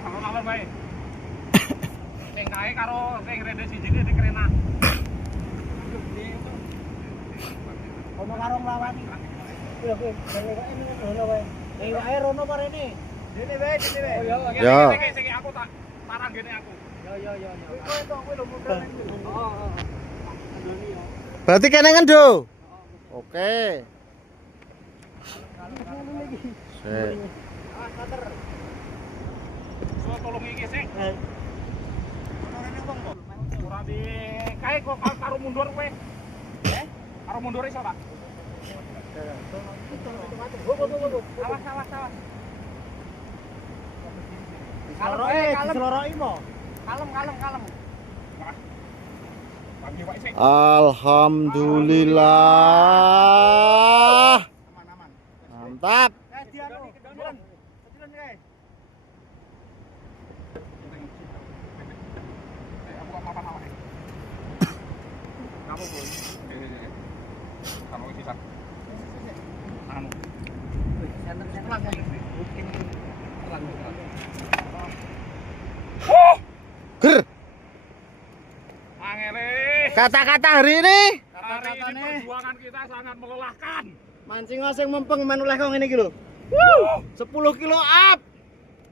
Alon-alon bae. Sing kae karo sing rene siji di kerena. Ono karo nglawani. Iya, kowe ini ngono wae. Wae rono parene. Dene wae. Ya. Sing aku tak tarang gene aku. Yo. Kowe lho mundur nang. Oh. Berarti kene ngendo. Oke. Sik. Kater. So tolong iki sik. Ono rene wong kok. Ora di kae kok karo mundur kowe. Karo mundur iso, Pak. Awas. Diseloroki mo. Kalem. Bagi wae sik. Alhamdulillah. Aman. Mantap. Dianu. Kedilan kae. Aku apa-apa awake. Kamu pun. Kamu bisa. Anu. Ger. Angele. Kata-kata hari ini. Hari ini perjuangan kita sangat melelahkan. Mancing sing mempeng men oleh kok ngene iki lho. 10 kilo up.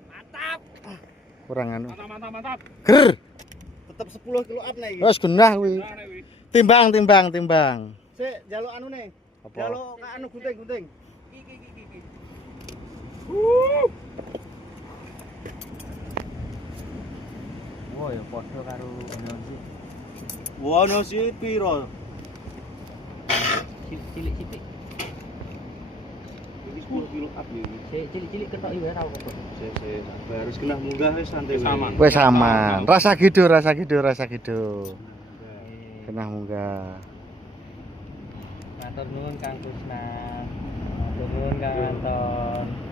Mantap. Kurang anu. Mantap. Ger. Tetep 10 kilo up nih iki. Wes genah kuwi. Nah, nek Timbang. Sik, jaluk anu nih. Apa? Jaluk ka anu gunting. iki. Wah, ya padha karo ono sih. Wah, ono sih piro? Cilik-cilik. Iki 10 kilo up iki. Cilik-cilik ketok iki tau kok. Sik, harus kena munggah wis santai Sama. Wes aman. Rasa gitu. Kena munggah. Matur nuwun Kang Kusna. Matur nuwun Kang Anton.